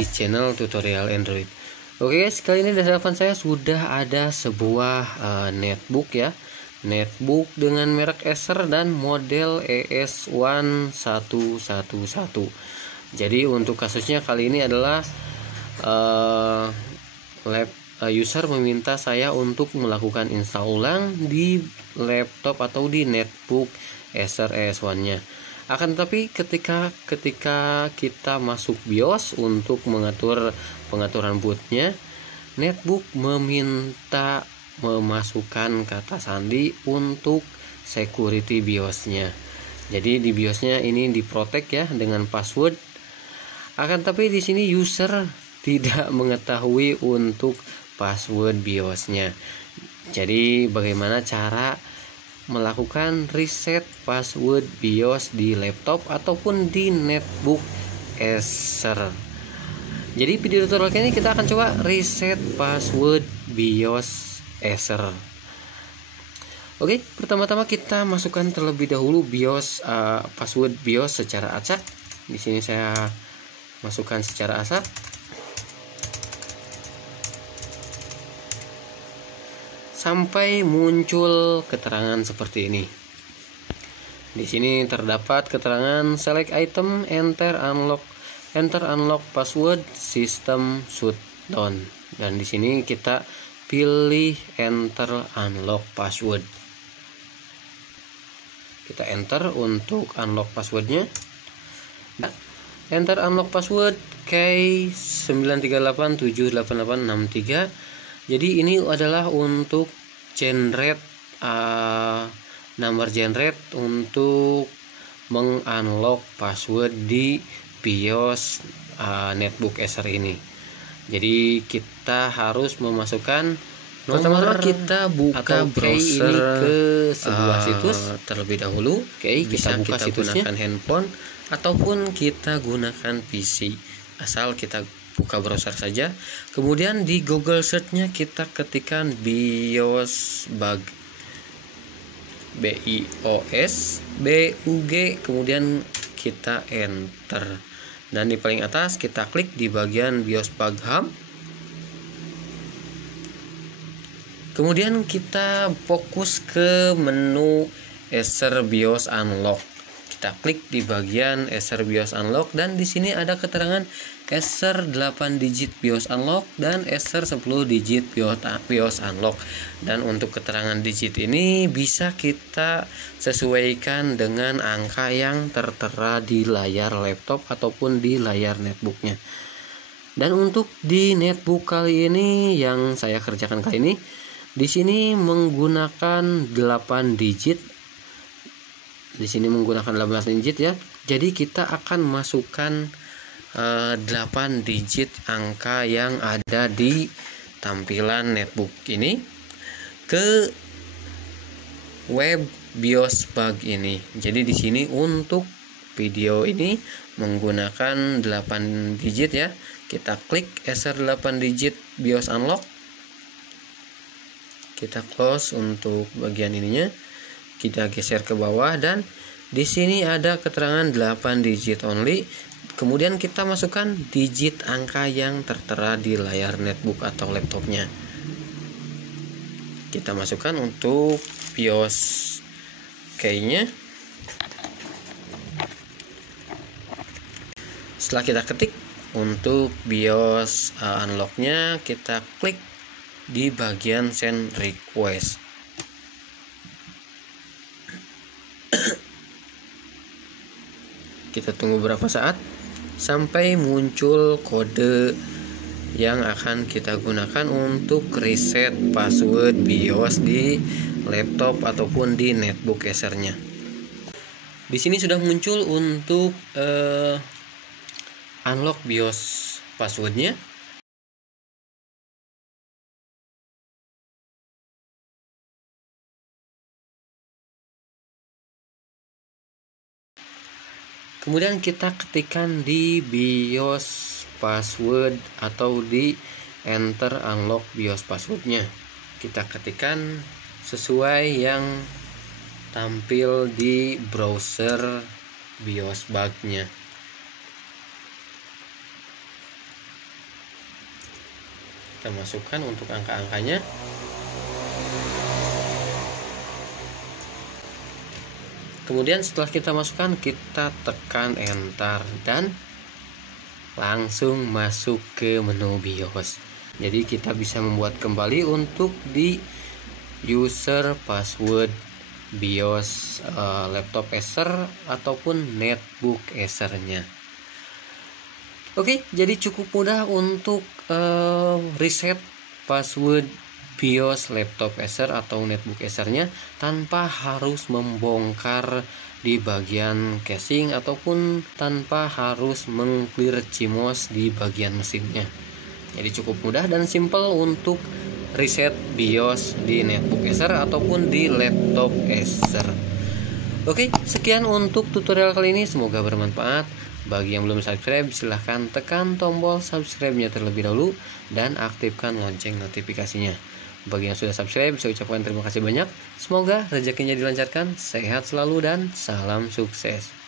di channel tutorial Android. Oke guys, kali ini di hadapan saya sudah ada sebuah netbook ya. Netbook dengan merek Acer dan model ES1111. Jadi untuk kasusnya kali ini adalah user meminta saya untuk melakukan install ulang di laptop atau di netbook Acer ES1-nya. Akan tetapi ketika kita masuk BIOS untuk mengatur pengaturan bootnya, netbook meminta memasukkan kata sandi untuk security BIOSnya. Jadi di BIOSnya ini diprotek ya dengan password. Akan tetapi di sini user tidak mengetahui untuk password BIOSnya. Jadi bagaimana cara melakukan reset password BIOS di laptop ataupun di netbook Acer. Jadi video tutorial kali ini kita akan coba reset password BIOS Acer. Oke, pertama-tama kita masukkan terlebih dahulu BIOS password BIOS secara acak. Di sini saya masukkan secara acak. Sampai muncul keterangan seperti ini. Di sini terdapat keterangan select item, enter unlock password, system shutdown. Dan di sini kita pilih enter unlock password. Kita enter untuk unlock passwordnya. Enter unlock password K938788863. Jadi ini adalah untuk generate nomor generate untuk mengunlock password di BIOS netbook Acer ini. Jadi kita harus memasukkan pertama kita buka browser ke sebuah situs terlebih dahulu. Oke, kita buka situsnya gunakan handphone ataupun kita gunakan PC. Asal kita buka browser saja. Kemudian di Google Search-nya kita ketikkan BIOS bug, BIOS BUG, kemudian kita enter. Dan di paling atas kita klik di bagian BIOS bug hub. Kemudian kita fokus ke menu Acer BIOS Unlock. Kita klik di bagian Acer BIOS Unlock dan di sini ada keterangan Acer 8 digit BIOS Unlock dan Acer 10 digit BIOS Unlock. Dan untuk keterangan digit ini bisa kita sesuaikan dengan angka yang tertera di layar laptop ataupun di layar netbooknya. Dan untuk di netbook kali ini yang saya kerjakan kali ini, di sini menggunakan 8 digit. Di sini menggunakan 18 digit ya. Jadi kita akan masukkan 8 digit angka yang ada di tampilan netbook ini ke web BIOS bug ini. Jadi di sini untuk video ini menggunakan 8 digit ya. Kita klik Acer 8 digit BIOS Unlock. Kita close untuk bagian ininya. Kita geser ke bawah dan di sini ada keterangan 8 digit only. Kemudian kita masukkan digit angka yang tertera di layar netbook atau laptopnya. Kita masukkan untuk BIOS key-nya. Setelah kita ketik untuk BIOS unlock-nya, kita klik di bagian send request. Kita tunggu beberapa saat sampai muncul kode yang akan kita gunakan untuk reset password BIOS di laptop ataupun di netbook Acer-nya. Di sini sudah muncul untuk unlock BIOS passwordnya. Kemudian kita ketikkan di BIOS password atau di enter unlock BIOS passwordnya. Kita ketikkan sesuai yang tampil di browser BIOS bug-nya. Kita masukkan untuk angka-angkanya. Kemudian setelah kita masukkan, kita tekan enter dan langsung masuk ke menu BIOS. Jadi kita bisa membuat kembali untuk di user password BIOS laptop Acer ataupun netbook Acer-nya. Oke, jadi cukup mudah untuk reset password BIOS laptop Acer atau netbook Acer-nya tanpa harus membongkar di bagian casing ataupun tanpa harus meng-clear CMOS di bagian mesinnya. Jadi cukup mudah dan simple untuk reset BIOS di netbook Acer ataupun di laptop Acer. Oke, sekian untuk tutorial kali ini, semoga bermanfaat. Bagi yang belum subscribe, silahkan tekan tombol subscribe-nya terlebih dahulu dan aktifkan lonceng notifikasinya. Bagi yang sudah subscribe, saya ucapkan terima kasih banyak. Semoga rezekinya dilancarkan, sehat selalu, dan salam sukses.